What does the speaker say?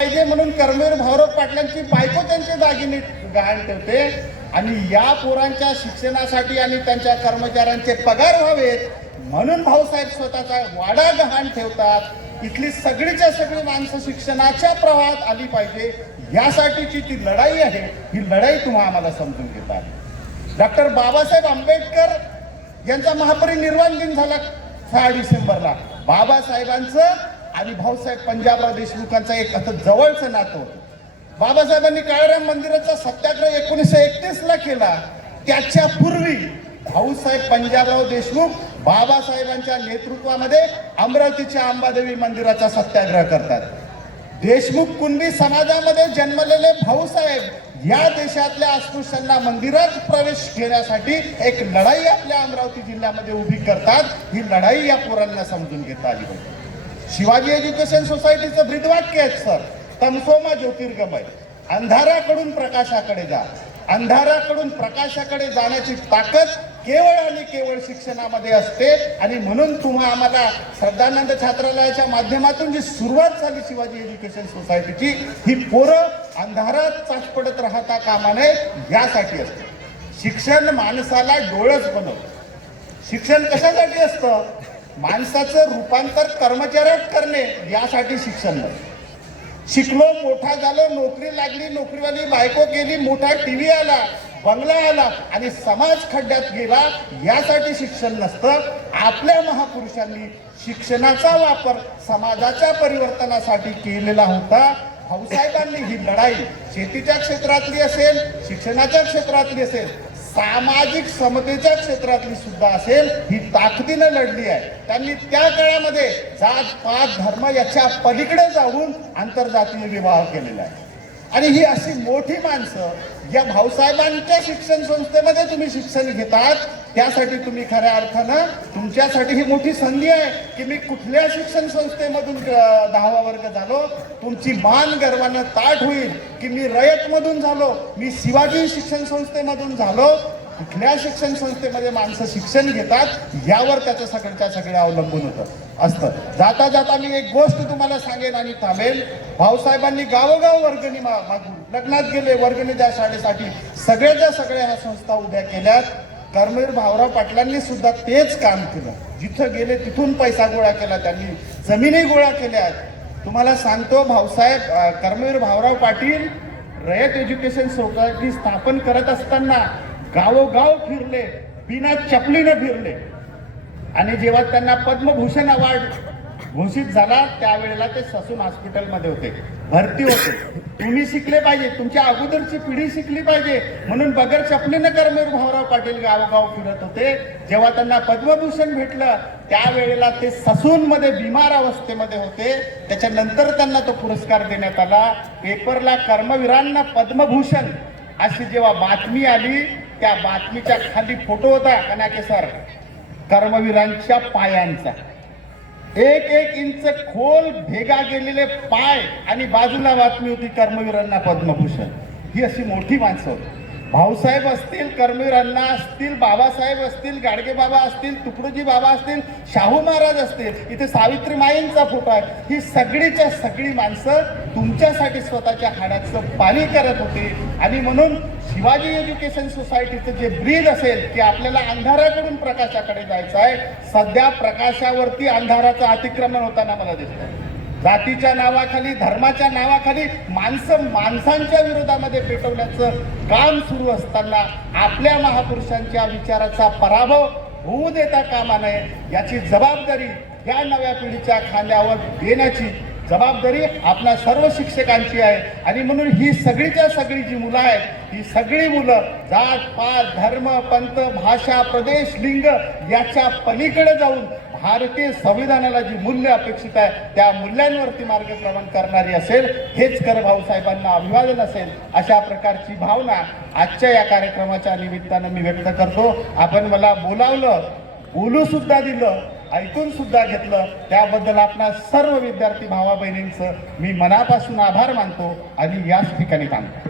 पाहिजे म्हणून कर्मवीर भाऊराव पाटलांची बायको त्यांचे दागिने गहाण ठेवते आणि या पोरांच्या शिक्षणासाठी आणि त्यांच्या कर्मचाऱ्यांचे पगार व्हावेत म्हणून भाऊसाहेब स्वतःचा वाडा गहाण ठेवतात। इथली सगळीच्या सगळी माणसं शिक्षणाच्या प्रवाहात आली पाहिजे यासाठीची ती लढाई आहे। ही लढाई तुम्हा आम्हाला समजून घेतात। डॉक्टर बाबासाहेब आंबेडकर यांचा महापरिनिर्वाण दिन झाला 6 डिसेंबरला। बाबासाहेबांचं आणि भाऊसाहेब पंजाबराव देशमुखांचं एक आता जवळचं नातं होतं। बाबासाहेबांनी काळाराम मंदिराचा सत्याग्रह 1931 ला केला। त्याच्या पूर्वी भाऊसाहेब पंजाबराव देशमुख बाबासाहेबांच्या नेतृत्वामध्ये अमरावतीच्या अंबादेवी मंदिराचा सत्याग्रह करतात। देशमुख कुणबी समाजामध्ये जन्मलेले भाऊसाहेब या देशातल्या अस्पृश्यांना मंदिरात प्रवेश घेण्यासाठी एक लढाई आपल्या अमरावती जिल्ह्यामध्ये उभी करतात। ही लढाई या पोरांना समजून घेता आली पाहिजे। शिवाजी एज्युकेशन सोसायटीचं ब्रीदवाक्य आहे सर, तमसोमा ज्योतिर्गमय, अंधाराकडून प्रकाशाकडे जा। अंधाराकडून प्रकाशाकडे जाण्याची ताकद केवळ आणि केवळ शिक्षणामध्ये असते आणि म्हणून तुम्हा आम्हाला श्रद्धानंद छात्रालयाच्या माध्यमातून जी सुरुवात झाली शिवाजी एज्युकेशन सोसायटीची, ही पोरं अंधारात चाचपडत राहता कामा नये यासाठी असते। शिक्षण माणसाला डोळस बनवतं। शिक्षण कशासाठी असतं? माणसाचं रूपांतर कर्मचाऱ्यात करणे यासाठी शिक्षण नसतं। शिकलो, मोठा झालो, नोकरी लागली, नोकरीवाली बायको केली, मोठा टीव्ही आला, बंगला आला आणि समाज खड्ड्यात गेला यासाठी शिक्षण नसतं। आपल्या महापुरुषांनी शिक्षणाचा वापर समाजाच्या परिवर्तनासाठी केलेला होता। भाऊसाहेबांनी ही लढाई शेतीच्या क्षेत्रातली असेल, शिक्षणाच्या क्षेत्रातली असेल, सामाजिक समतेच्या क्षेत्रातली सुद्धा असेल, ही ताकदीने लढली आहे। त्यांनी त्या काळामध्ये जात पात धर्म याच्या पलीकडे जाऊन आंतरजातीय विवाह केलेला आहे। आणि ही अशी मोठी माणसं या भाऊसाहेबांच्या शिक्षण संस्थेमध्ये तुम्ही शिक्षण घेतात, त्यासाठी तुम्ही खऱ्या अर्थानं तुमच्यासाठी ही मोठी संधी आहे की मी कुठल्या शिक्षण संस्थेमधून 10वा वर्ग झालो, तुमची मान गर्वानं ताठ होईल की मी रयतमधून झालो, मी शिवाजी शिक्षण संस्थेमधून झालो। कुठल्या शिक्षण संस्थेमध्ये माणसं शिक्षण घेतात यावर त्याचं सगळ्याच्या सगळे अवलंबून असतं। जाता जाता मी एक गोष्ट तुम्हाला सांगेन आणि थांबेल। भाऊसाहेबांनी गावोगाव वर्गणी मागून लग्नात गेले, वर्गणी द्या शाळेसाठी, सगळ्याच्या सगळ्या ह्या संस्था उभ्या केल्यात। कर्मवीर भाऊराव पाटलांनी सुद्धा तेच काम केलं। जिथं गेले तिथून पैसा गोळा केला, त्यांनी जमिनी गोळा केल्या। तुम्हाला सांगतो, भाऊसाहेब कर्मवीर भाऊराव पाटील रयत एज्युकेशन सोसायटी स्थापन करत असताना गावोगाव फिरले, बिना चपलीनं फिरले आणि जेव्हा त्यांना पद्मभूषण अवॉर्ड घोषित झाला त्यावेळेला ते ससून हॉस्पिटलमध्ये होते, भरती होते। तुम्ही शिकले पाहिजे, तुमच्या अगोदरची पिढी शिकली पाहिजे म्हणून बगर चपलीनं कर्मवीर भाऊराव पाटील गावोगाव फिरत होते। जेव्हा त्यांना पद्मभूषण भेटलं त्यावेळेला ते ससूनमध्ये बिमार अवस्थेमध्ये होते। त्याच्यानंतर त्यांना तो पुरस्कार देण्यात आला। पेपरला कर्मवीरांना पद्मभूषण अशी जेव्हा बातमी आली, त्या बातमीच्या खाली फोटो होता कनाके सर कर्मवीरांच्या पायांचा, 1-1 इंच खोल भेगा गेलेले पाय आणि बाजूला बातमी होती कर्मवीरांना पद्मभूषण। ही अशी मोठी माणसं होती। भाऊसाहेब असतील, कर्मवीर अण्णा असतील, बाबासाहेब असतील, गाडगे बाबा असतील, तुकडोजी बाबा असतील, शाहू महाराज असतील, इथे सावित्रीमाईंचा फोटो आहे। ही सगळीच्या सगळी माणसं तुमच्यासाठी स्वतःच्या हाडाचं पाणी करत होती आणि म्हणून शिवाजी एज्युकेशन सोसायटीचं जे ब्रीद असेल की आपल्याला अंधाराकडून प्रकाशाकडे जायचं आहे, सध्या प्रकाशावरती अंधाराचं अतिक्रमण होताना मला दिसतं। जातीच्या नावाखाली, धर्माच्या नावाखाली माणसांच्या विरोधामध्ये पेटवण्याचं काम सुरू असताना आपल्या महापुरुषांच्या विचाराचा पराभव होऊ देता कामा नये याची जबाबदारी या नव्या पिढीच्या खांद्यावर देण्याची जबाबदारी आपल्या सर्व शिक्षकांची आहे। आणि म्हणून ही सगळीच्या सगळी जी मुलं आहेत, ही सगळी मुलं जात पात धर्म पंथ भाषा प्रदेश लिंग याच्या पलीकडे जाऊन भारतीय संविधानाला जी मूल्य अपेक्षित आहे त्या मूल्यांवरती मार्गक्रमण करणारी असेल, हेच कर भाऊसाहेबांना अभिवादन असेल, अशा प्रकारची भावना आजच्या या कार्यक्रमाच्या निमित्तानं मी व्यक्त करतो। आपण मला बोलावलं, बोलू सुद्धा दिलं, ऐकून सुद्धा घेतलं, त्याबद्दल आपल्या सर्व विद्यार्थी भावा बहिणींचं मी मनापासून आभार मानतो आणि याच ठिकाणी थांबतो।